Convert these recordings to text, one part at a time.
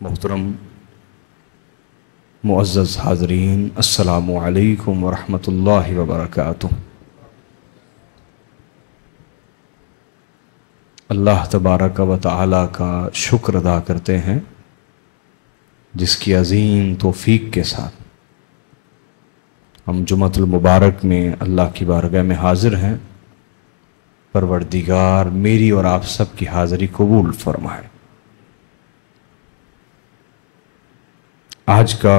محترم معزز حاضرین، السلام علیکم ورحمۃ اللہ وبرکاتہ۔ اللہ تبارک و تعالی کا شکر ادا کرتے ہیں جس کی عظیم توفیق کے ساتھ ہم جمعۃ المبارک میں اللہ کی بارگاہ میں حاضر ہیں۔ پروردگار میری اور آپ سب کی حاضری قبول فرمائے۔ آج کا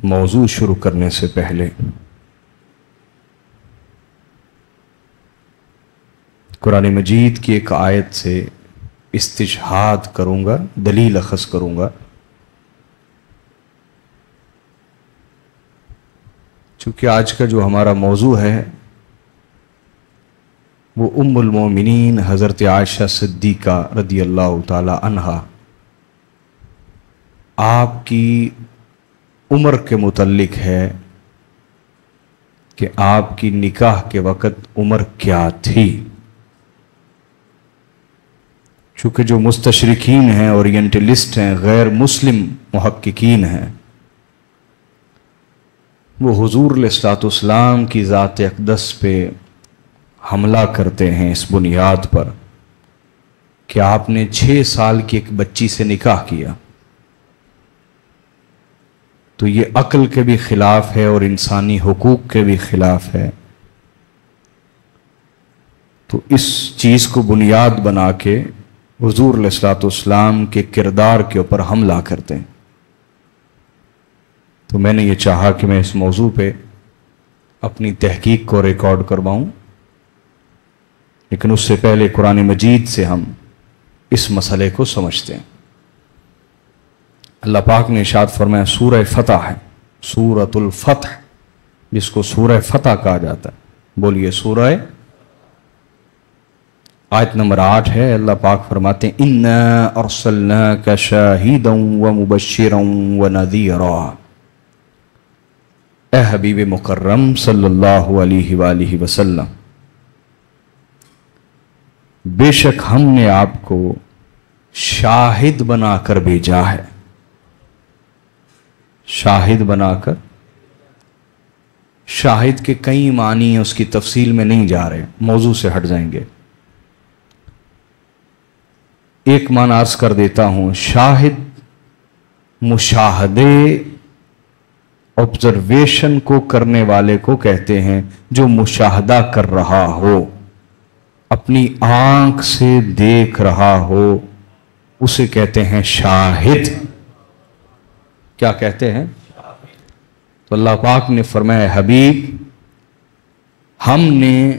موضوع شروع کرنے سے پہلے قرآن مجید کی ایک آیت سے استشہاد کروں گا، دلیل اخذ کروں گا۔ چونکہ آج کا جو ہمارا موضوع ہے وہ ام المومنین حضرت عائشہ صدیقہ رضی اللہ تعالی عنہا آپ کی عمر کے متعلق ہے کہ آپ کی نکاح کے وقت عمر کیا تھی۔ چونکہ جو مستشرقین ہیں، اورینٹلسٹ ہیں، غیر مسلم محققین ہیں، وہ حضور علیہ الصلوۃ والسلام کی ذات اقدس پہ حملہ کرتے ہیں اس بنیاد پر کہ آپ نے 6 سال کی ایک بچی سے نکاح کیا، تو یہ عقل کے بھی خلاف ہے اور انسانی حقوق کے بھی خلاف ہے۔ تو اس چیز کو بنیاد بنا کے حضور علیہ الصلوۃ والسلام کے کردار کے اوپر حملہ کرتے ہیں۔ تو میں نے یہ چاہا کہ میں اس موضوع پہ اپنی تحقیق کو ریکارڈ کرواؤں، لیکن اس سے پہلے قرآن مجید سے ہم اس مسئلے کو سمجھتے ہیں۔ اللہ پاک نے ارشاد فرمایا، سورہ فتح ہے، سورۃ الفتح جس کو سورہ فتح کہا جاتا ہے، بولیے سورہ۔ آیت نمبر 8 ہے، اللہ پاک فرماتے ہیں اِنَّا أَرْسَلْنَاكَ شَاهِدًا وَمُبَشِّرًا وَنَذِيرًا۔ اے حبیب مکرم صلی اللہ علیہ وآلہ وسلم، بے شک ہم نے آپ کو شاہد بنا کر بھیجا ہے۔ شاہد بنا کر، شاہد کے کئی معنی ہیں، اس کی تفصیل میں نہیں جا رہے، موضوع سے ہٹ جائیں گے۔ ایک معنی عرض کر دیتا ہوں، شاہد مشاہدے، آبزرویشن کو کرنے والے کو کہتے ہیں، جو مشاہدہ کر رہا ہو، اپنی آنکھ سے دیکھ رہا ہو، اسے کہتے ہیں شاہد۔ کیا کہتے ہیں؟ تو اللہ پاک نے فرمایا، حبیب ہم نے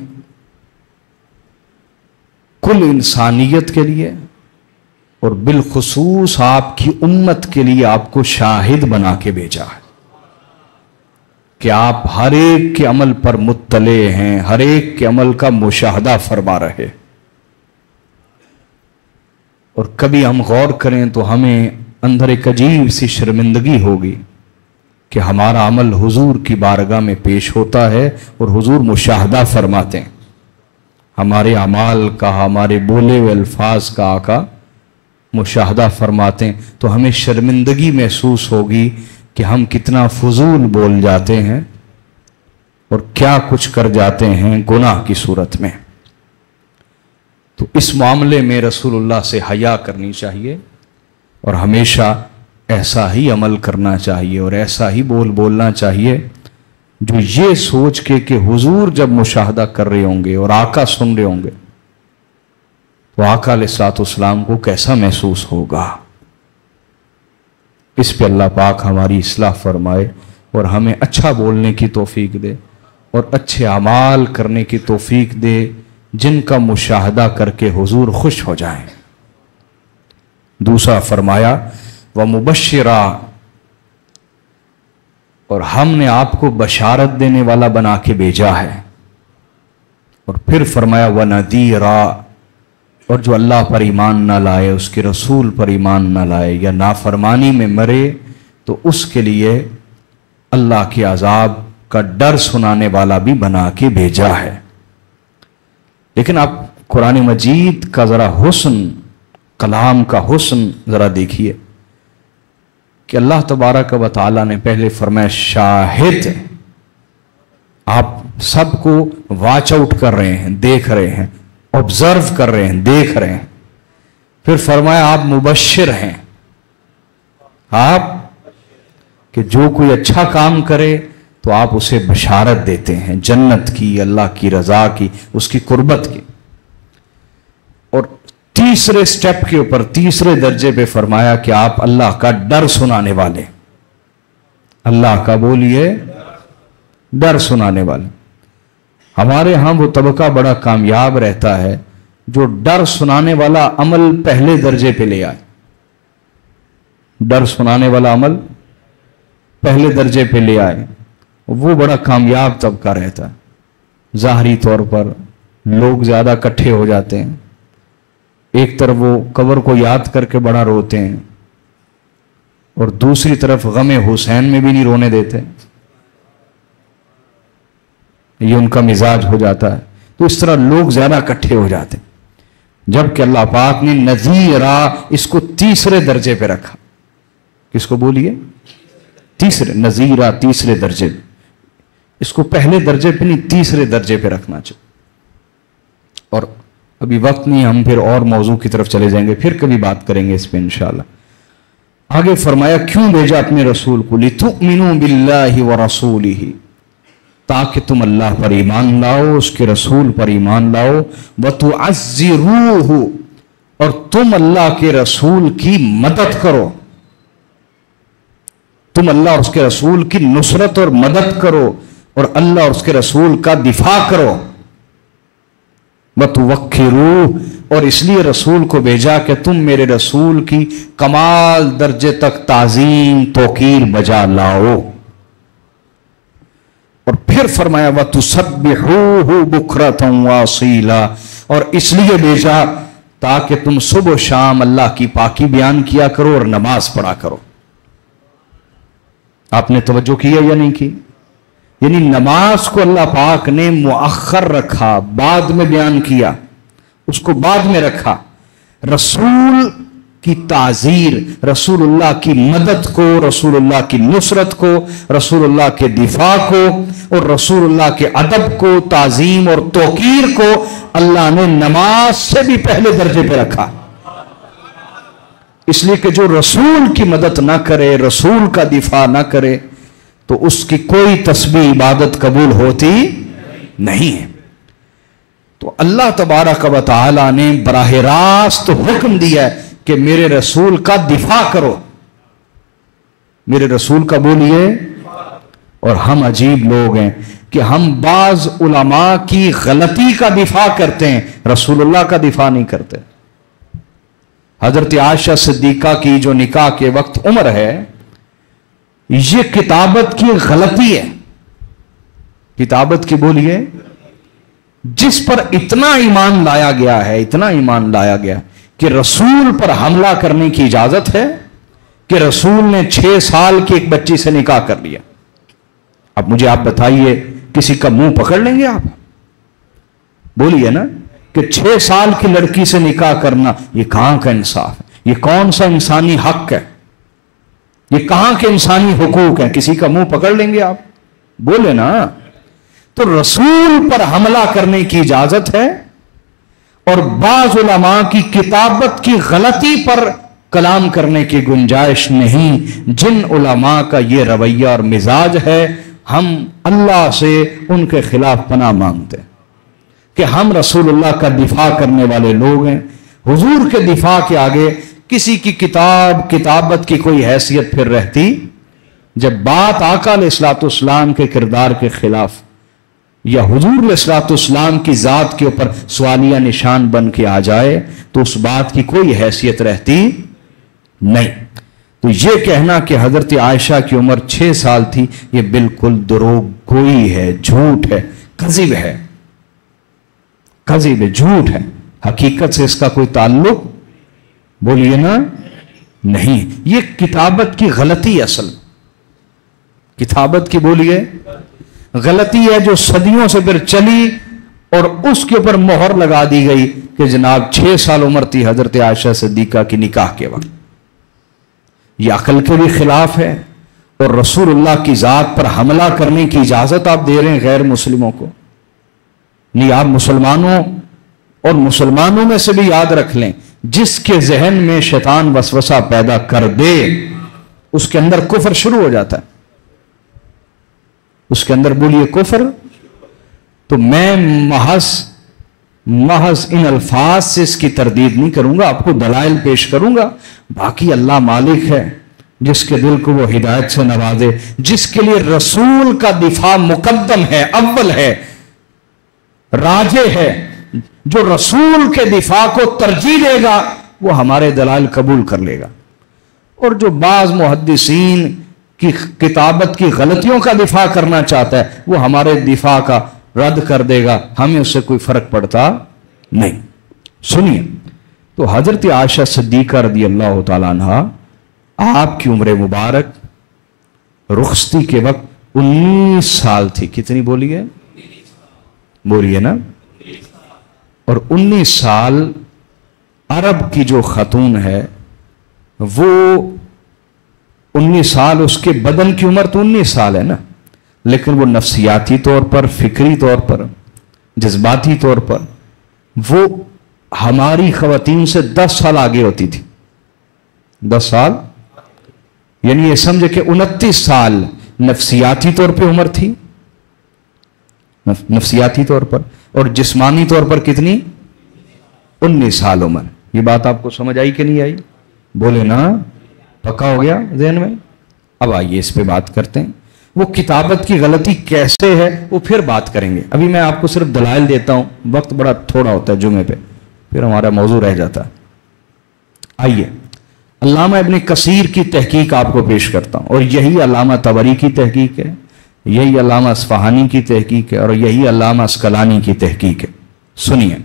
کل انسانیت کے لیے اور بالخصوص آپ کی امت کے لیے آپ کو شاہد بنا کے بھیجا ہے کہ آپ ہر ایک کے عمل پر مطلع ہیں، ہر ایک کے عمل کا مشاہدہ فرما رہے۔ اور کبھی ہم غور کریں تو ہمیں اندر ایک عجیب سی شرمندگی ہوگی کہ ہمارا عمل حضور کی بارگاہ میں پیش ہوتا ہے اور حضور مشاہدہ فرماتے ہیں، ہمارے اعمال کا، ہمارے بولے ہوئے الفاظ کا آقا مشاہدہ فرماتے ہیں، تو ہمیں شرمندگی محسوس ہوگی کہ ہم کتنا فضول بول جاتے ہیں اور کیا کچھ کر جاتے ہیں گناہ کی صورت میں۔ تو اس معاملے میں رسول اللہ سے حیا کرنی چاہیے اور ہمیشہ ایسا ہی عمل کرنا چاہیے اور ایسا ہی بولنا چاہیے جو یہ سوچ کے کہ حضور جب مشاہدہ کر رہے ہوں گے اور آقا سن رہے ہوں گے تو آقا علیہ الصلوۃ والسلام کو کیسا محسوس ہوگا۔ اس پہ اللہ پاک ہماری اصلاح فرمائے اور ہمیں اچھا بولنے کی توفیق دے اور اچھے اعمال کرنے کی توفیق دے جن کا مشاہدہ کر کے حضور خوش ہو جائیں۔ دوسرا فرمایا وَمُبَشِّرًا، اور ہم نے آپ کو بشارت دینے والا بنا کے بھیجا ہے۔ اور پھر فرمایا وَنَذِيرًا، اور جو اللہ پر ایمان نہ لائے، اس کے رسول پر ایمان نہ لائے یا نافرمانی میں مرے تو اس کے لیے اللہ کے عذاب کا ڈر سنانے والا بھی بنا کے بھیجا ہے۔ لیکن آپ قرآن مجید کا ذرا حسن، کلام کا حسن ذرا دیکھیے۔ کہ اللہ तबारक व तआला ने पहले फरमाया शाहिद, आप सबको वॉच आउट कर रहे हैं, देख रहे हैं, ऑब्जर्व कर रहे हैं, देख रहे हैं। फिर फरमाया आप मुबश्शिर हैं, आप कि जो कोई अच्छा काम करे तो आप उसे बशारत देते हैं जन्नत की, अल्लाह की रजा की, उसकी कुर्बत की। और तीसरे स्टेप के ऊपर, तीसरे दर्जे पे फरमाया कि आप अल्लाह का डर सुनाने वाले, अल्लाह का बोलिए डर सुनाने वाले। हमारे यहां वो तबका बड़ा कामयाब रहता है जो डर सुनाने वाला अमल पहले दर्जे पे ले आए, डर सुनाने वाला अमल पहले दर्जे पे ले आए, वो बड़ा कामयाब तबका रहता है। ज़ाहरी तौर पर लोग ज्यादा इकट्ठे हो जाते हैं, एक तरफ वो कब्र को याद करके बड़ा रोते हैं और दूसरी तरफ गमे हुसैन में भी नहीं रोने देते, ये उनका मिजाज हो जाता है। तो इस तरह लोग ज्यादा इकट्ठे हो जाते हैं, जबकि अल्लाह पाक ने नज़ीरा इसको तीसरे दर्जे पे रखा। किसको बोलिए? तीसरे, नज़ीरा तीसरे दर्जे, इसको पहले दर्जे पे नहीं तीसरे दर्जे पे रखना चाहिए। और अभी वक्त नहीं, हम फिर और मौजू की तरफ चले जाएंगे, फिर कभी बात करेंगे इस पे इंशाअल्लाह। आगे फरमाया क्यों भेजा अपने रसूल को? लितुमिनु बिल्लाहि व रसूलिही, ताकि तुम अल्लाह पर ईमान लाओ, उसके रसूल पर ईमान लाओ। व तुअज़्ज़िरूहु, और तुम अल्लाह के रसूल की मदद करो, तुम अल्लाह और उसके रसूल की नुसरत और मदद करो, और अल्लाह और उसके रसूल का दिफा करो। व तुवक्किरूह, और इसलिए रसूल को भेजा कि तुम मेरे रसूल की कमाल दर्जे तक ताजीम तौकीर बजा लाओ। और फिर फरमाया व तुसब्बिहूहु बुक्रतन व असीला, और इसलिए भेजा ताकि तुम सुबह शाम अल्लाह की पाकी बयान किया करो और नमाज पढ़ा करो। आपने तवज्जो किया या नहीं की? यानी नमाज को अल्लाह पाक ने मुअख्खर रखा, बाद में बयान किया, उसको बाद में रखा। रसूल की ताजीर, रसूलुल्लाह की मदद को, रसूलुल्लाह की नुसरत को, रसूलुल्लाह के दिफा को और रसूलुल्लाह के अदब को, ताजीम और तौकीर को अल्लाह ने नमाज से भी पहले दर्जे पे रखा। इसलिए कि जो रसूल की मदद ना करे, रसूल का दिफा ना करे, तो उसकी कोई तस्बीह इबादत कबूल होती नहीं है। तो अल्लाह तबारक व तआला ने बराह रास्त हुक्म दिया है कि मेरे रसूल का दिफा करो, मेरे रसूल का बोलिए। और हम अजीब लोग हैं कि हम बाज उलमा की गलती का दिफा करते हैं, रसूलुल्लाह का दिफा नहीं करते। हजरत आयशा सिद्दीका की जो निकाह के वक्त उम्र है, ये किताबत की गलती है। किताबत की बोलिए, जिस पर इतना ईमान लाया गया है, इतना ईमान लाया गया कि रसूल पर हमला करने की इजाजत है, कि रसूल ने 6 साल की एक बच्ची से निकाह कर लिया। अब मुझे आप बताइए, किसी का मुंह पकड़ लेंगे आप? बोलिए ना, कि 6 साल की लड़की से निकाह करना, ये कहां का इंसाफ है? ये कौन सा इंसानी हक है? ये कहां के इंसानी हुकूक है? किसी का मुंह पकड़ लेंगे आप? बोले ना। तो रसूल पर हमला करने की इजाजत है, और बाज़ उलमा की किताबत की गलती पर कलाम करने की गुंजाइश नहीं। जिन उलमा का ये रवैया और मिजाज है, हम अल्लाह से उनके खिलाफ पनाह मांगते हैं कि हम रसूलुल्लाह का दिफा करने वाले लोग हैं। हुजूर के दिफा के आगे किसी की किताबत की कोई हैसियत फिर रहती। जब बात आका अलैहिस्सलाम के किरदार के खिलाफ या हुजूर अलैहिस्सलाम की जात के ऊपर सवालिया निशान बन के आ जाए, तो उस बात की कोई हैसियत रहती नहीं। तो ये कहना कि हजरत आयशा की उम्र 6 साल थी, ये बिल्कुल दरोग गोई है, झूठ है, कज़िब है, कज़िब है, झूठ है। हकीकत से इसका कोई ताल्लुक, बोलिए ना, नहीं। ये किताबत की गलती, असल किताबत की बोलिए गलती है, जो सदियों से फिर चली और उसके ऊपर मोहर लगा दी गई कि जनाब 6 साल उम्र थी हजरत आयशा सिद्दीका की निकाह के वक्त। ये अकल के भी खिलाफ है, और रसूलुल्लाह की ज़ात पर हमला करने की इजाज़त आप दे रहे हैं गैर मुस्लिमों को। नहीं, आप मुसलमानों और मुसलमानों में से भी याद रख लें, जिसके जहन में शैतान वसवसा पैदा कर दे उसके अंदर कुफर शुरू हो जाता है, उसके अंदर बोलिए कुफर। तो मैं महज इन अल्फाज से इसकी तरदीद नहीं करूंगा, आपको दलाइल पेश करूंगा। बाकी अल्लाह मालिक है जिसके दिल को वो हिदायत से नवाजे, जिसके लिए रसूल का दिफा मुकद्दम है, अव्वल है, राजे है, जो रसूल के दिफा को तरजीह देगा वो हमारे दलाइल कबूल कर लेगा। और जो बाज मुहद्दिसीन की किताबत की गलतियों का दिफा करना चाहता है वो हमारे दिफा का रद्द कर देगा, हमें उससे कोई फर्क पड़ता नहीं। सुनिए, तो हजरत आयशा सिद्दीका रज़ी अल्लाह तआला अन्हा, आपकी उम्र मुबारक रुखसती के वक्त 19 साल थी। कितनी बोलिए? बोलिए ना। और 19 साल अरब की जो खतून है वो 19 साल, उसके बदन की उम्र तो 19 साल है ना, लेकिन वो नफ्सियाती तौर पर, फिक्री तौर पर, जज्बाती तौर पर वो हमारी खवातीन से 10 साल आगे होती थी। 10 साल यानी ये समझे कि 29 साल नफ्सियाती तौर पे उम्र थी, नफ्सियाती तौर पर, और जिस्मानी तौर पर कितनी? 19 साल उम्र। ये बात आपको समझ आई कि नहीं आई? बोले ना, पक्का हो गया ज़हन में? अब आइए इस पे बात करते हैं। वो किताबत की गलती कैसे है वो फिर बात करेंगे, अभी मैं आपको सिर्फ दलाइल देता हूं, वक्त बड़ा थोड़ा होता है जुमे पे, फिर हमारा मौजू रह जाता है। आइए, अल्लामा इब्न कसीर की तहकीक आपको पेश करता हूं, और यही अल्लामा तबरी की तहकीक है, यही अल्लामा अस्फहानी की तहकीक है, और यही अल्लामा अस्कलानी की तहकीक है। सुनिए,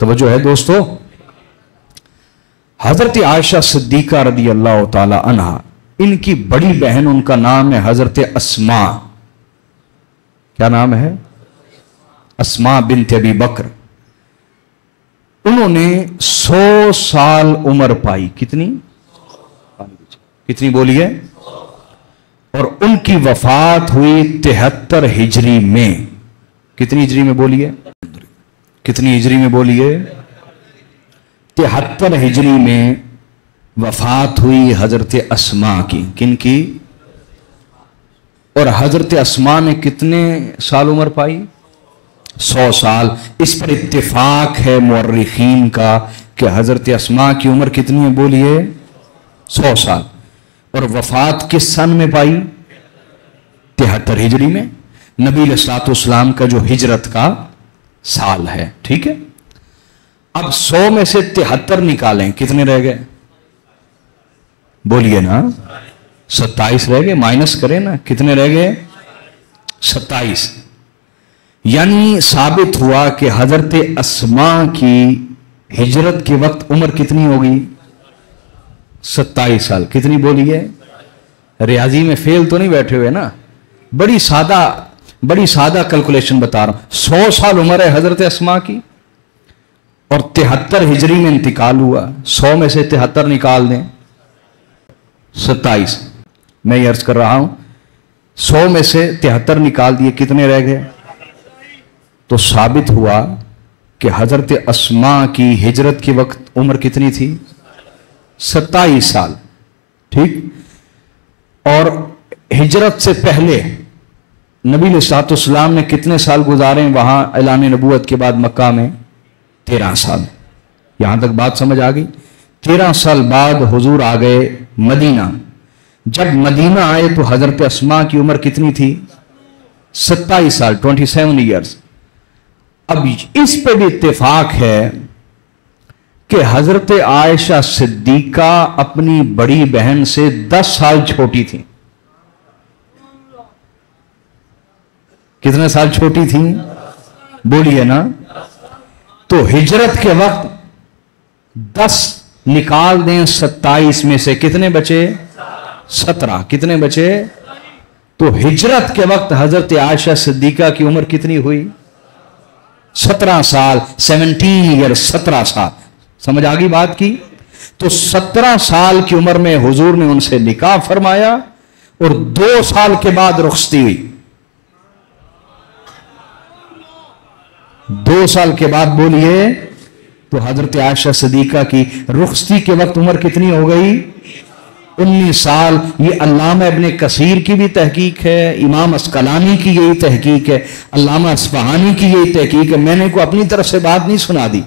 तवज्जो है दोस्तों। हजरत आयशा सिद्दीका रज़ी अल्लाह तआला अन्हा, इनकी बड़ी बहन, उनका नाम है हजरत अस्मा। क्या नाम है? अस्मा बिन्त अबी बकर। उन्होंने 100 साल उम्र पाई। कितनी बोलिए? और उनकी वफात हुई 73 हिजरी में। कितनी हिजरी में बोलिए? कितनी हिजरी में बोलिए? 73 हिजरी में वफात हुई हजरत अस्मा की। किन की? और हजरत अस्मा ने कितने साल उम्र पाई? 100 साल। इस पर इत्तेफाक है मुअर्रिखीन का कि हजरत अस्मा की उम्र कितनी है? बोलिए 100 साल। और वफात किस सन में पाई? 73 हिजरी में। नबी अलैहिस्सलाम का जो हिजरत का साल है, ठीक है। अब 100 में से 73 निकालें, कितने रह गए? बोलिए ना, 27 रह गए। माइनस करें ना, कितने रह गए? 27। यानी साबित हुआ कि हजरत अस्मा की हिजरत के वक्त उम्र कितनी होगी? 27 साल। कितनी बोलिए? रियाजी में फेल तो नहीं बैठे हुए ना, बड़ी सादा कैलकुलेशन बता रहा हूं। 100 साल उम्र है हजरत अस्मा की, और 73 हिजरी में इंतकाल हुआ। 100 में से 73 निकाल दें, 27। मैं ये अर्ज कर रहा हूं, 100 में से 73 निकाल दिए, कितने रह गए? तो साबित हुआ कि हजरत अस्मा की हिजरत के वक्त उम्र कितनी थी? 27 साल, ठीक। और हिजरत से पहले नबी अलैहिस्सलाम ने कितने साल गुजारे वहां ऐलान नबूवत के बाद मक्का में? 13 साल। यहां तक बात समझ आ गई? 13 साल बाद हुजूर आ गए मदीना। जब मदीना आए तो हजरत अस्मा की उम्र कितनी थी? 27 साल, 27 ईयर्स। अब इस पे भी इत्तेफाक है कि हजरत आयशा सिद्दीका अपनी बड़ी बहन से 10 साल छोटी थी। कितने साल छोटी थी? बोलिए ना। तो हिजरत के वक्त 10 निकाल दें 27 में से, कितने बचे? 17। कितने बचे? तो हिजरत के वक्त हजरत आयशा सिद्दीका की उम्र कितनी हुई? 17 साल। 17 ईयर, 17 साल। समझ आ गई बात की? तो 17 साल की उम्र में हुजूर ने उनसे निकाह फरमाया और 2 साल के बाद रुखसती हुई। 2 साल के बाद बोलिए तो हजरत आयशा सिद्दीका की रुखसती के वक्त उम्र कितनी हो गई? 19 साल। ये अल्लामा इब्ने कसीर की भी तहकीक है, इमाम अस्कलानी की यही तहकीक है, अल्लामा अस्फहानी की यही तहकीक है। मैंने को अपनी तरफ से बात नहीं सुना दी।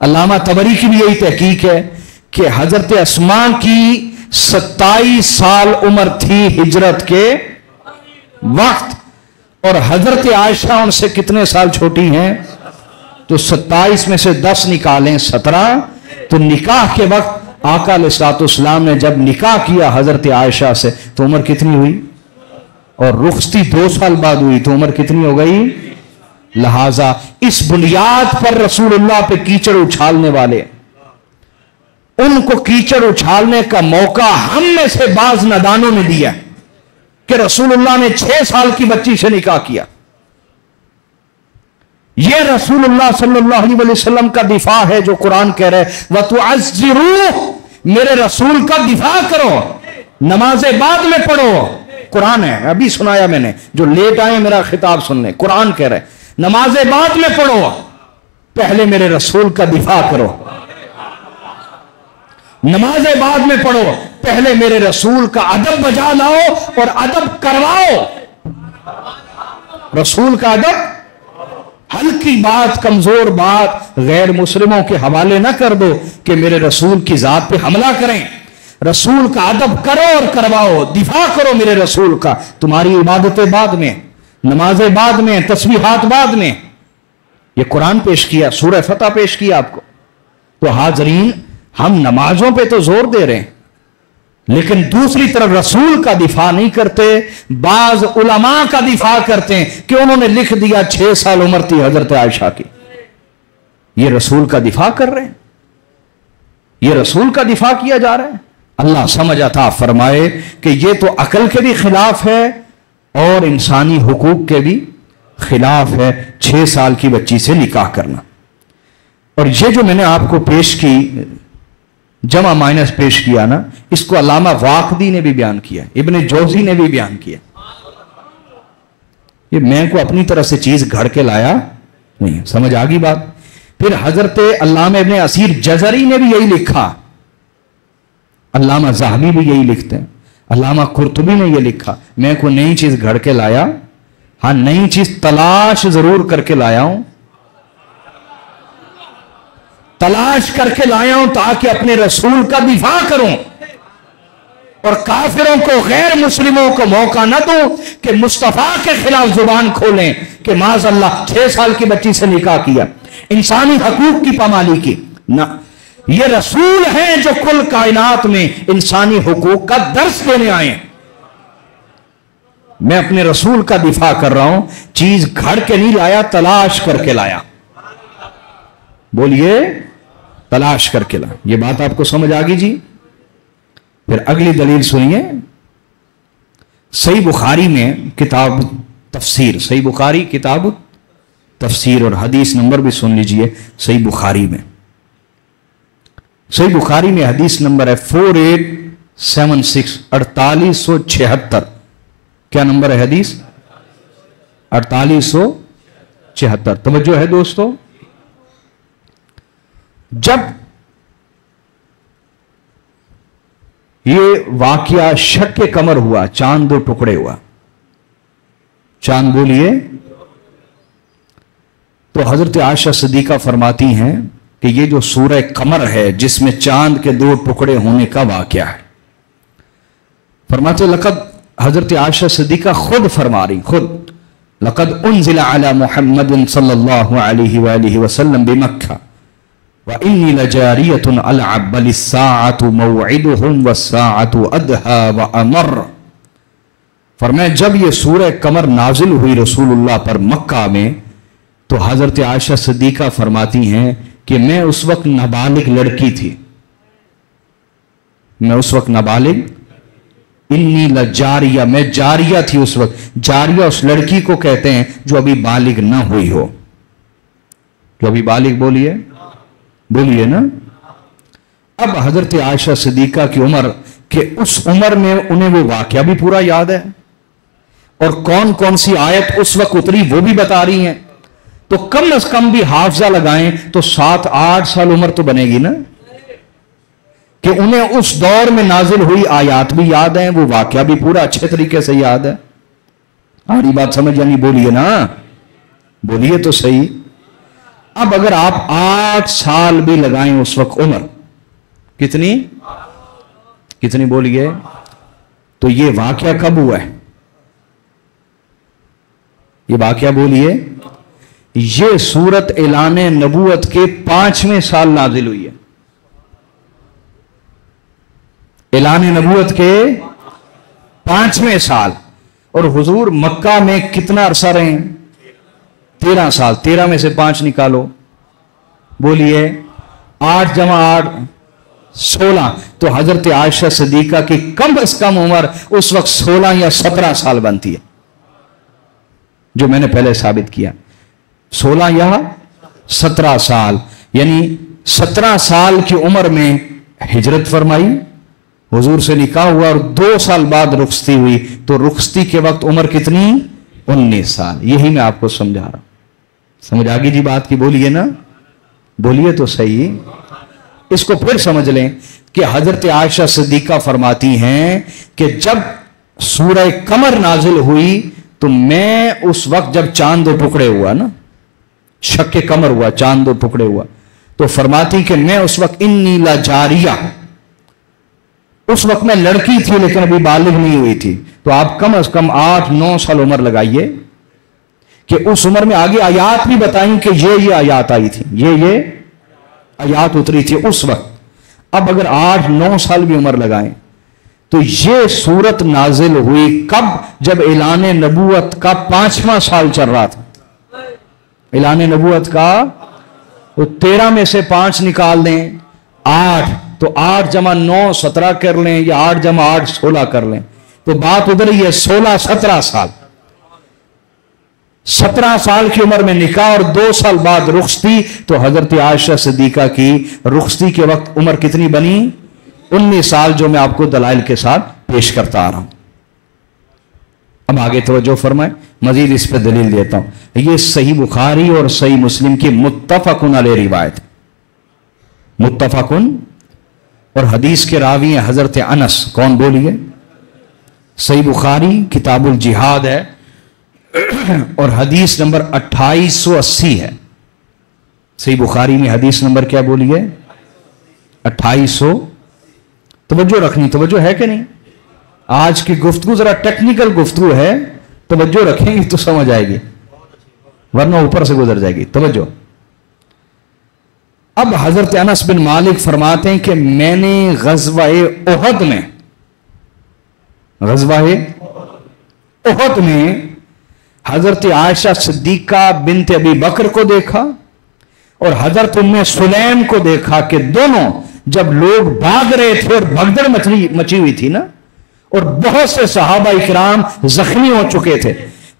अल्लामा तबरी की भी यही तहकीक है कि हजरत अस्मा की 27 साल उम्र थी हिजरत के वक्त, और हजरत आयशा उनसे कितने साल छोटी हैं? तो 27 में से 10 निकालें 17, तो निकाह के वक्त आका अलैहिस्सलाम ने जब निकाह किया हजरत आयशा से तो उम्र कितनी हुई? और रुखसती 2 साल बाद हुई तो उम्र कितनी हो गई? लिहाजा इस बुनियाद पर रसूलुल्लाह पे कीचड़ उछालने वाले, उनको कीचड़ उछालने का मौका हम में से बाज नादानों ने दिया कि रसूलुल्लाह ने 6 साल की बच्ची से निकाह किया। यह रसूलुल्लाह सल्लल्लाहु अलैहि वसल्लम का दिफा है जो कुरान कह रहे व तुअज़्ज़िरू, मेरे रसूल का दिफा करो, नमाज़े बाद में पढ़ो। कुरान है, अभी सुनाया मैंने, जो लेट आए मेरा खिताब सुनने, कुरान कह रहे नमाज़े बाद में पढ़ो, पहले मेरे रसूल का दिफा करो। नमाज़े बाद में पढ़ो, पहले मेरे रसूल का अदब बजा लाओ और अदब करवाओ। रसूल का अदब, हल्की बात, कमजोर बात गैर मुस्लिमों के हवाले ना कर दो कि मेरे रसूल की जात पे हमला करें। रसूल का अदब करो और करवाओ, दिफा करो मेरे रसूल का। तुम्हारी इबादतें बाद में, नमाजें बाद में, तस्बीहात बाद में। ये कुरान पेश किया, सूरह फतह पेश किया आपको। तो हाजरीन, हम नमाजों पे तो जोर दे रहे हैं लेकिन दूसरी तरफ रसूल का दिफा नहीं करते। बाज उलमा का दिफा करते हैं कि उन्होंने लिख दिया 6 साल उम्र थी हजरत आयशा की। ये रसूल का दिफा कर रहे हैं, ये रसूल का दिफा किया जा रहा है। अल्लाह समझ अता फरमाए कि ये तो अकल के भी खिलाफ है और इंसानी हुकूक के भी खिलाफ है 6 साल की बच्ची से निकाह करना। और ये जो मैंने आपको पेश की, जमा माइनस पेश किया ना, इसको अल्लामा वाकदी ने भी बयान किया, इब्ने जौजी ने भी बयान किया। ये मैं को अपनी तरफ से चीज घड़ के लाया नहीं, समझ आ गई बात। फिर हजरत अल्लामा इब्ने असीर जज़री ने भी यही लिखा, अल्लामा ज़हाबी भी यही लिखते हैं, अल्लामा कुर्तुबी ने यह लिखा। मैं को नई चीज घड़ के लाया, हाँ नई चीज तलाश जरूर करके लाया हूं, तलाश करके लाया हूं ताकि अपने रसूल का दिफा करूं और काफिरों को, गैर मुस्लिमों को मौका न दूं कि मुस्तफा के खिलाफ जुबान खोलें कि माज़अल्लाह 6 साल की बच्ची से निकाह किया, इंसानी हकूक की पामाली की ना। ये रसूल हैं जो कुल कायनात में इंसानी हुकूक का दर्स देने आए हैं। मैं अपने रसूल का दिफा कर रहा हूं, चीज घड़ के नहीं लाया, तलाश करके लाया। बोलिए, तलाश करके ला। ये बात आपको समझ आ गई जी। फिर अगली दलील सुनिए। सही बुखारी में किताब तफसीर, सही बुखारी किताब तफसीर, और हदीस नंबर भी सुन लीजिए सही बुखारी में। सही बुखारी में हदीस नंबर है 4876, 4876। क्या नंबर है हदीस? 4876। तवज्जो है दोस्तों। जब ये वाकया शक कमर हुआ, चांद 2 टुकड़े हुआ, चांद बोलिए, तो हजरत आयशा सिद्दीका फरमाती हैं कि ये जो सूरह कमर है जिसमें चांद के 2 टुकड़े होने का वाकया है, फरमाते लक़द, हजरत आयशा सिद्दीका खुद फरमा रही, खुद, लक़द उन्ज़िला अला मुहम्मद सल्लल्लाहु अलैहि वसल्लम बिमक्का व इन्नी लजारियतुन अलअब लिस्साअतु मौइदुहुम वस्साअतु अदहा व अमर। फरमाया जब ये सूरह कमर नाजिल हुई रसूलुल्लाह पर मक्का में, तो हजरत आयशा सिद्दीका फरमाती हैं कि मैं उस वक्त नाबालिग लड़की थी, मैं उस वक्त नाबालिग, इन्नी लजारिया, मैं जारिया थी उस वक्त। जारिया उस लड़की को कहते हैं जो अभी बालिग ना हुई हो, जो अभी बालिग, बोलिए बोलिए ना। अब हजरत आयशा सिद्दीका की उम्र कि उस उम्र में उन्हें वो वाकया भी पूरा याद है और कौन कौन सी आयत उस वक्त उतरी वो भी बता रही हैं, तो कम से कम भी हाफजा लगाएं तो 7-8 साल उम्र तो बनेगी ना, कि उन्हें उस दौर में नाजिल हुई आयात भी याद है, वो वाकया भी पूरा अच्छे तरीके से याद है। हमारी बात समझ यानी बोलिए ना, बोलिए तो सही। अब अगर आप 8 साल भी लगाएं उस वक्त उम्र, कितनी कितनी बोलिए, तो ये वाकया कब हुआ है? ये वाकया बोलिए, ये सूरत ऐलान नबूवत के 5वें साल नाजिल हुई है। ऐलान नबूवत के 5वें साल, और हुजूर मक्का में कितना अरसा रहे? 13 साल। 13 में से 5 निकालो, बोलिए 8 + 8 16। तो हजरत आयशा सिद्दीका की कम से कम उम्र उस वक्त 16 या 17 साल बनती है, जो मैंने पहले साबित किया, 16 या 17 साल। यानी 17 साल की उम्र में हिजरत फरमाई, हुजूर से निकाह हुआ और 2 साल बाद रुखसती हुई, तो रुखसती के वक्त उम्र कितनी? 19 साल। यही मैं आपको समझा रहा हूं। समझ आ गई जी बात की? बोलिए ना, बोलिए तो सही। इसको फिर समझ लें कि हजरत आयशा सिद्दीका फरमाती हैं कि जब सूरह कमर नाजिल हुई तो मैं उस वक्त, जब चांद 2 टुकड़े हुआ ना, शक्के कमर हुआ, चांद 2 टुकड़े हुआ, तो फरमाती कि मैं उस वक्त इन्नी ला जारिया, उस वक्त मैं लड़की थी लेकिन अभी बालिग नहीं हुई थी। तो आप कम से कम 8-9 साल उम्र लगाइए कि उस उम्र में आगे आयात भी बताई कि ये आयात आई थी, ये आयात उतरी थी उस वक्त। अब अगर 8-9 साल भी उम्र लगाएं तो ये सूरत नाजिल हुई कब? जब ऐलान नबूवत का 5वां साल चल रहा था। ऐलान नबूवत का, तो 13 में से 5 निकाल दें, 8, तो 8 + 9 17 कर लें, या 8 + 8 16 कर लें, तो बात उधर ही है 16-17 साल। 17 साल की उम्र में निकाह और 2 साल बाद रुखसती, तो हजरत आयशा सिद्दीका की रुखसती के वक्त उम्र कितनी बनी? 19 साल, जो मैं आपको दलाइल के साथ पेश करता आ रहा हूं। अब आगे तवज्जो फरमाएं, मजीद इस पर दलील देता हूं। यह सही बुखारी और सही मुस्लिम की मुत्तफकुन अलैह रिवायत, मुत्तफकुन, और हदीस के रावी हैं हजरत अनस। कौन बोलिए? सही बुखारी किताबुल जिहाद है और हदीस नंबर 2880 है। सही बुखारी में हदीस नंबर क्या बोलिए? 2800। तवज्जो रखनी, तवज्जो है कि नहीं? आज की गुफ्तगू जरा टेक्निकल गुफ्तगू है, तवज्जो रखेंगे तो समझ आएगी, वरना ऊपर से गुजर जाएगी। तवज्जो। अब हजरत अनस बिन मालिक फरमाते हैं कि मैंने गज़वाए उहद में, गज़वाए उहद में हजरत आयशा सिद्दीका बिनते अबी बकर को देखा और हजरत उम्मे सुलैम को देखा कि दोनों जब लोग भाग रहे थे और भगदड़ मची हुई थी ना, और बहुत से सहाबा इकराम जख्मी हो चुके थे,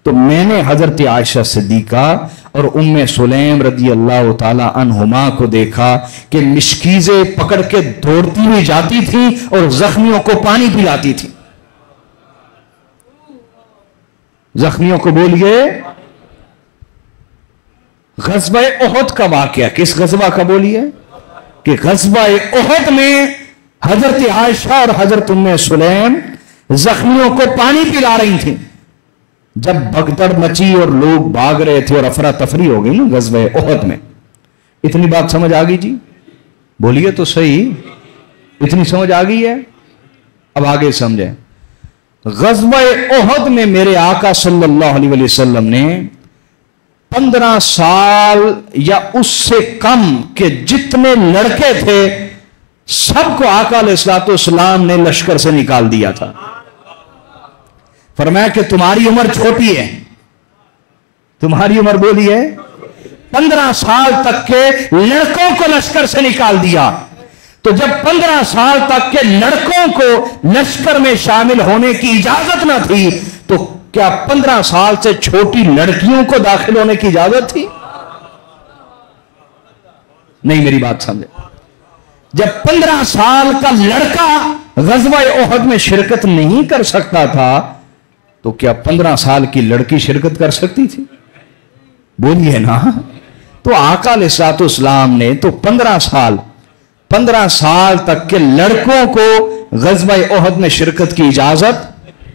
तो मैंने हजरत आयशा सिद्दीका और उम्मे सुलैम रदी अल्लाह ताला अन्हुमा को देखा कि मिशकीज़े पकड़ के दौड़ती हुई जाती थी और जख्मियों को पानी पिलाती थी। जख्मियों को बोलिए, गज़वा उहद का वाकया। किस गज़वा का बोलिए? कि गज़वा उहद में हजरत आयशा और हजरत उम्मे सुलैम जख्मियों को पानी पिला रही थी। जब भगदड़ मची और लोग भाग रहे थे और अफरा तफरी हो गई ना गज़वा उहद में। इतनी बात समझ आ गई जी? बोलिए तो सही। इतनी समझ आ गई है? अब आगे समझें। गज़वा उहद में मेरे आका सल्लल्लाहु अलैहि वसल्लम ने 15 साल या उससे कम के जितने लड़के थे सबको आका अलैहिस्सलाम ने लश्कर से निकाल दिया था। फरमाया कि तुम्हारी उम्र छोटी है, तुम्हारी उम्र बोली है 15 साल तक के लड़कों को लश्कर से निकाल दिया। तो जब 15 साल तक के लड़कों को लश्कर में शामिल होने की इजाजत ना थी, तो क्या 15 साल से छोटी लड़कियों को दाखिल होने की इजाजत थी? नहीं, मेरी बात समझे। जब 15 साल का लड़का ग़ज़वा उहद में शिरकत नहीं कर सकता था तो क्या 15 साल की लड़की शिरकत कर सकती थी? बोलिए ना। तो आका अलैहिस्सलाम ने तो 15 साल तक के लड़कों को ग़ज़वा उहद में शिरकत की इजाजत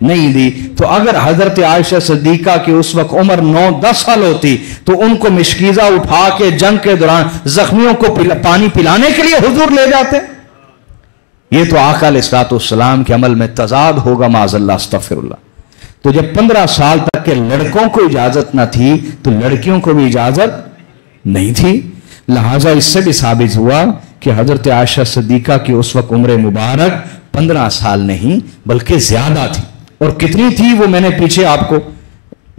नहीं दी। तो अगर हजरत आयशा सिद्दीका की उस वक्त उम्र 9-10 साल होती तो उनको मिशकीज़ा उठा के जंग के दौरान जख्मियों को पानी पिलाने के लिए हुजूर ले जाते। ये तो आका अलैहिस्सलाम के अमल में तजाद होगा, माज़अल्लाह अस्तग़फिरुल्लाह। तो जब 15 साल तक के लड़कों को इजाजत ना थी तो लड़कियों को भी इजाजत नहीं थी। लिहाजा इससे भी साबित हुआ कि हजरत आयशा सिद्दीका की उस वक्त उम्र मुबारक 15 साल नहीं बल्कि ज्यादा थी। और कितनी थी वो मैंने पीछे आपको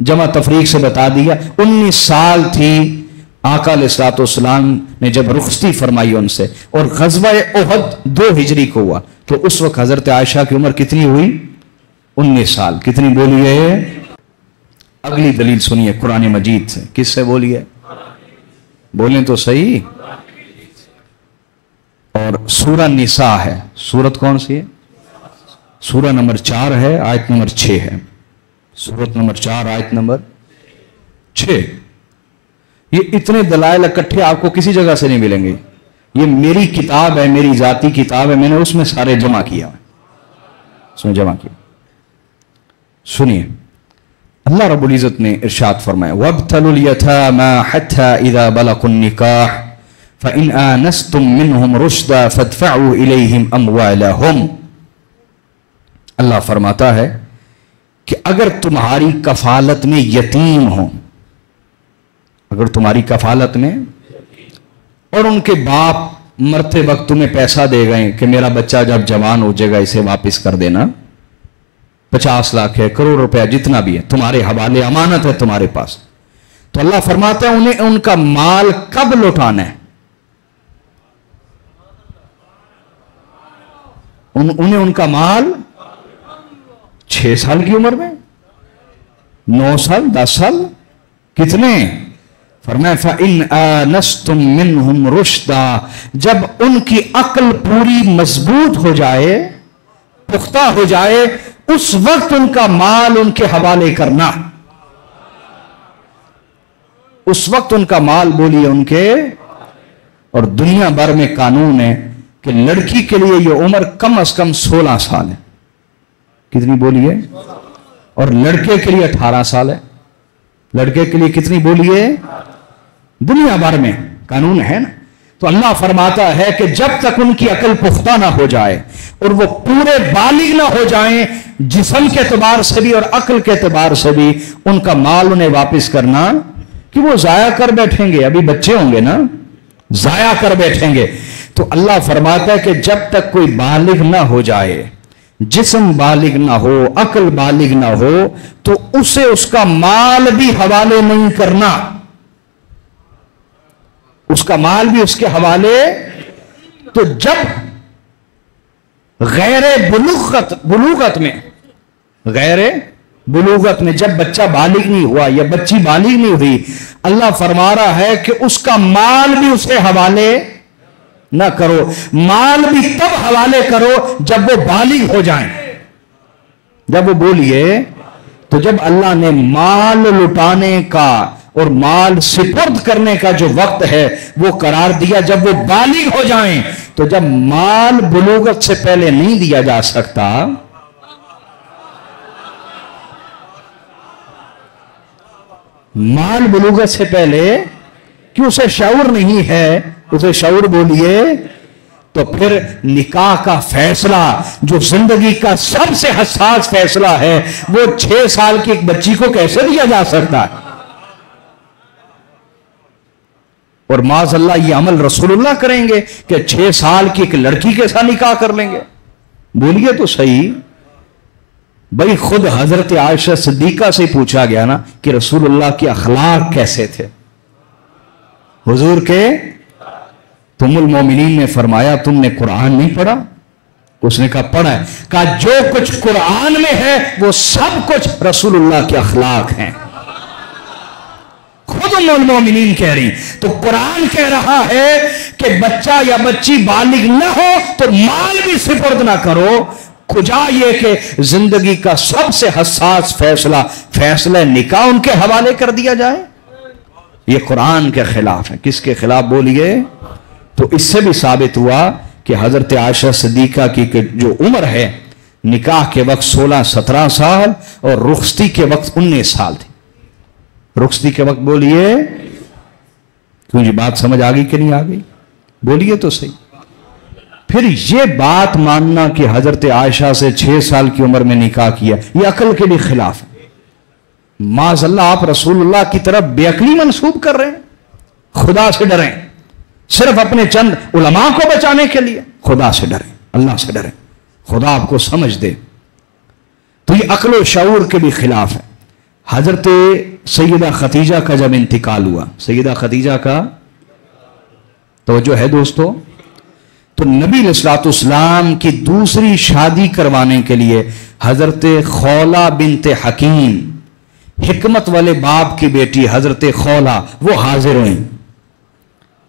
जमा तफरीक से बता दिया। 19 साल थी आका अलैहिस्सलाम ने जब रुखसती फरमाई उनसे, और ग़ज़वा उहद 2 हिजरी को हुआ तो उस वक्त हजरत आयशा की उम्र कितनी हुई? 19 साल। कितनी बोलिए? अगली दलील सुनिए कुरान मजीद से। किससे बोलिए? बोलें तो सही। और सूरह निसा है। सूरत कौन सी है? सूरह नंबर 4 है, आयत नंबर 6 है। सूरत नंबर 4 आयत नंबर 6। ये इतने दलाइल इकट्ठे आपको किसी जगह से नहीं मिलेंगे। ये मेरी किताब है, मेरी जाती किताब है, मैंने उसमें सारे जमा किया, उसमें जमा किया। सुनिए, अल्लाह रब्बुल इज़्ज़त ने इरशाद फरमाया, वब्तलुल यतामा हत्ता इज़ा बलगुन निकाह फ़इन आनस्तुम मिनहुम रुश्दा फदफ़अू इलैहिम अमवालहुम। अल्लाह फरमाता है कि अगर तुम्हारी कफालत में यतीम हो, अगर तुम्हारी कफालत में, और उनके बाप मरते वक्त तुम्हें पैसा दे गए कि मेरा बच्चा जब जवान हो जाएगा इसे वापस कर देना, 50 लाख है, करोड़ रुपया, जितना भी है तुम्हारे हवाले, अमानत है तुम्हारे पास, तो अल्लाह फरमाता है उन्हें उनका माल कब लौटाना है? उन्हें उनका माल 6 साल की उम्र में, 9 साल, 10 साल, कितने? फरमाया फ़इन आनस्तुम मिनहुम रुश्दा, जब उनकी अक्ल पूरी मजबूत हो जाए, पुख्ता हो जाए, उस वक्त उनका माल उनके हवाले करना। उस वक्त उनका माल बोलिए उनके। और दुनिया भर में कानून है कि लड़की के लिए यह उम्र कम से कम 16 साल है। कितनी बोलिए? और लड़के के लिए 18 साल है। लड़के के लिए कितनी बोलिए? दुनिया भर में कानून है ना। तो अल्लाह फरमाता है कि जब तक उनकी अकल पुख्ता ना हो जाए और वो पूरे बालिग ना हो जाएं, जिस्म के एतबार से भी और अकल के एतबार से भी, उनका माल उन्हें वापस करना, कि वो जाया कर बैठेंगे, अभी बच्चे होंगे ना, जाया कर बैठेंगे। तो अल्लाह फरमाता है कि जब तक कोई बालिग ना हो जाए, जिस्म बालिग ना हो, अकल बालिग ना हो, तो उसे उसका माल भी हवाले नहीं करना, उसका माल भी उसके हवाले। तो जब गैर बुलूगत में जब बच्चा बालिग नहीं हुआ या बच्ची बालिग नहीं हुई, अल्लाह फरमा रहा है कि उसका माल भी उसके हवाले ना करो। माल भी तब हवाले करो जब वो बालिग हो जाएं। जब वो बोलिए, तो जब अल्लाह ने माल लुटाने का और माल सिपुर्द करने का जो वक्त है वो करार दिया जब वो बालिग हो जाएं। तो जब माल बुलूगत से पहले नहीं दिया जा सकता, माल बुलूगत से पहले कि उसे शऊर नहीं है, उसे शऊर बोलिए, तो फिर निकाह का फैसला जो जिंदगी का सबसे हसास फैसला है, वो 6 साल की एक बच्ची को कैसे दिया जा सकता है? और माज़अल्लाह ये अमल रसूलुल्लाह करेंगे कि 6 साल की एक लड़की के साथ निकाह कर लेंगे? बोलिए तो सही। भाई खुद हजरत आयशा सिद्दीका से पूछा गया ना कि रसूलुल्लाह के अखलाक कैसे थे। हुजूर के तुमुल मोमिनीन ने फरमाया तुमने कुरान नहीं पढ़ा? उसने कहा पढ़ा है। कहा जो कुछ कुरान में है वो सब कुछ रसूलुल्लाह के अखलाक हैं। खुद उम्मुल मोमिनीन कह रही। तो कुरान कह रहा है कि बच्चा या बच्ची बालिग न हो तो माल भी सुपुर्द ना करो। खुजा ये कि जिंदगी का सबसे हसास फैसला निकाह उनके हवाले कर दिया जाए, ये कुरान के खिलाफ है। किसके खिलाफ बोलिए? तो इससे भी साबित हुआ कि हजरत आयशा सिद्दीका की जो उम्र है निकाह के वक्त 16-17 साल और रुखसती के वक्त 19 साल थी। रुखसती के वक्त बोलिए, क्यों जी बात समझ आ गई कि नहीं आ गई? बोलिए तो सही। फिर ये बात मानना कि हजरत आयशा से 6 साल की उम्र में निकाह किया, ये अकल के भी खिलाफ है। माज़अल्लाह आप रसूलुल्लाह की तरफ बेअक्ली मंसूब कर रहे हैं। खुदा से डरें, सिर्फ अपने चंद उलमा को बचाने के लिए। खुदा से डरें, अल्लाह से डरें, खुदा आपको समझ दे। तो ये अक्ल व शऊर के भी खिलाफ है। हजरत सैयदा खदीजा का जब इंतकाल हुआ, सैयदा खदीजा का तवज्जो है दोस्तों, तो नबी अलैहिस्सलाम की दूसरी शादी करवाने के लिए हजरत खौला बिनते हकीम, हिकमत वाले बाप की बेटी हजरत खौला, वो हाजिर हुई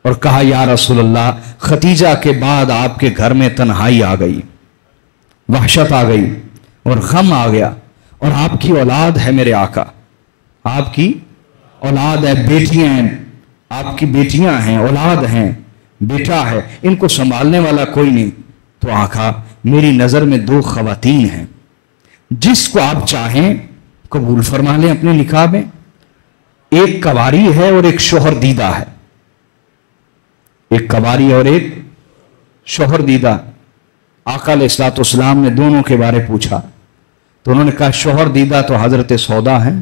और कहा, या रसूलल्लाह, खदीजा के बाद आपके घर में तन्हाई आ गई, वहशत आ गई और गम आ गया, और आपकी औलाद है मेरे आका, आपकी औलाद है, बेटियां हैं, आपकी बेटियां हैं, औलाद हैं, बेटा है, इनको संभालने वाला कोई नहीं। तो आका मेरी नजर में 2 खवातीन हैं, जिसको आप चाहें कबूल फरमा लें अपने निकाह में। एक कवारी है और एक शोहर दीदा है, एक कवारी और एक शोहर दीदा। आका अलैहिस्सलाम ने दोनों के बारे पूछा तो उन्होंने कहा शोहर दीदा तो हजरत सौदा है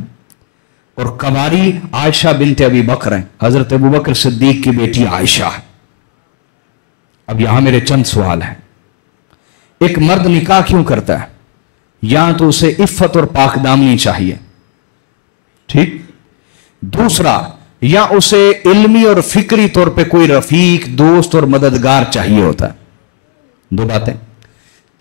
और कवारी आयशा बिनते अबी बकर हैं, हजरत अबू बकर सिद्दीक की बेटी आयशा है। अब यहां मेरे चंद सवाल हैं। एक मर्द निकाह क्यों करता है? या तो उसे इफ्फत और पाकदामनी चाहिए, ठीक। दूसरा, या उसे इल्मी और फिक्री तौर पे कोई रफीक, दोस्त और मददगार चाहिए होता है, 2 बातें।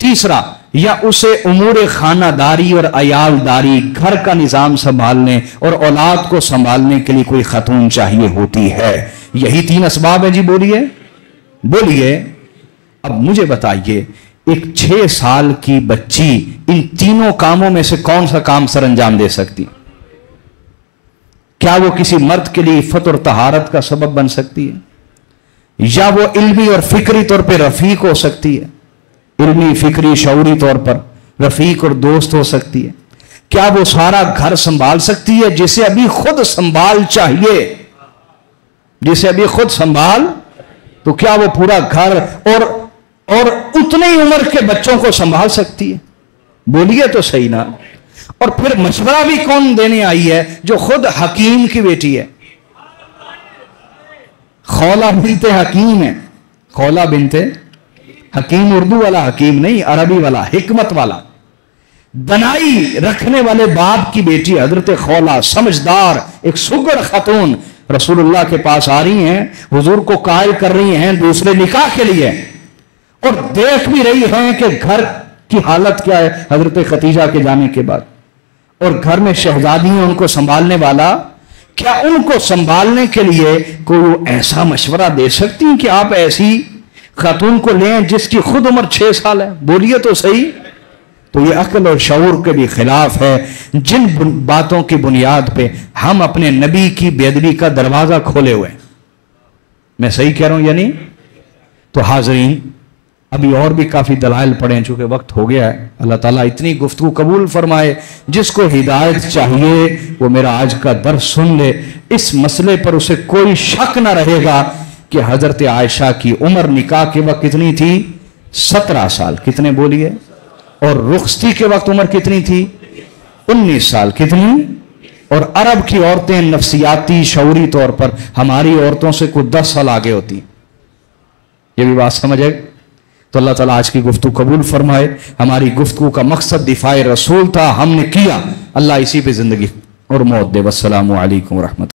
तीसरा, या उसे उमूर खानादारी और अयालदारी, घर का निजाम संभालने और औलाद को संभालने के लिए कोई खातून चाहिए होती है। यही 3 असबाब है जी। बोलिए बोलिए। अब मुझे बताइए, एक 6 साल की बच्ची इन तीनों कामों में से कौन सा काम सर अंजाम दे सकती? क्या वो किसी मर्द के लिए इफ़्फ़त और तहारत का सबब बन सकती है? या वो इल्मी और फिक्री तौर पे रफीक हो सकती है, इल्मी, फिक्री, शऊरी तौर पर रफीक और दोस्त हो सकती है? क्या वो सारा घर संभाल सकती है, जिसे अभी खुद संभाल चाहिए, जिसे अभी खुद संभाल? तो क्या वो पूरा घर और उतने ही उम्र के बच्चों को संभाल सकती है? बोलिए तो सही ना। और फिर मशवरा भी कौन देने आई है? जो खुद हकीम की बेटी है, खौला बिनते हकीम है। खौला बिनते हकीम, उर्दू वाला हकीम नहीं, अरबी वाला, हिकमत वाला, दनाई रखने वाले बाप की बेटी हजरत खौला, समझदार, एक सुगड़ खातून रसूलुल्लाह के पास आ रही हैं, हुजूर को कायल कर रही हैं दूसरे निकाह के लिए, और देख भी रही हैं कि घर की हालत क्या है हजरत खदीजा के जाने के बाद, और घर में शहजादी है, उनको संभालने वाला। क्या उनको संभालने के लिए कोई ऐसा मशवरा दे सकती हैं कि आप ऐसी खातून को लें जिसकी खुद उम्र 6 साल है? बोलिए तो सही। तो ये अक्ल और शऊर के भी खिलाफ है, जिन बातों की बुनियाद पे हम अपने नबी की बेअदबी का दरवाजा खोले हुए। मैं सही कह रहा हूं या नहीं? तो हाज़रीन, अभी और भी काफी दलाइल पढ़े, चूंकि वक्त हो गया है। अल्लाह ताला इतनी गुफ्तगू कबूल फरमाए। जिसको हिदायत चाहिए वो मेरा आज का दर्स सुन ले। इस मसले पर उसे कोई शक ना रहेगा कि हजरत आयशा की उम्र निकाह के वक्त कितनी थी? 17 साल। कितने बोलिए? और रुखसती के वक्त उम्र कितनी थी? 19 साल। कितनी? और अरब की औरतें नफ्सियाती, शऊरी तौर पर हमारी औरतों से कुछ 10 साल आगे होती। ये भी बात समझे? तो अल्लाह ताला आज की गुफ्तगू कबूल फरमाए। हमारी गुफ्तगू का मकसद दिफाए रसूल था, हमने किया। अल्लाह इसी पे जिंदगी और मौत दे। वस्सलामु अलैकुम व रहमतुल्लाह।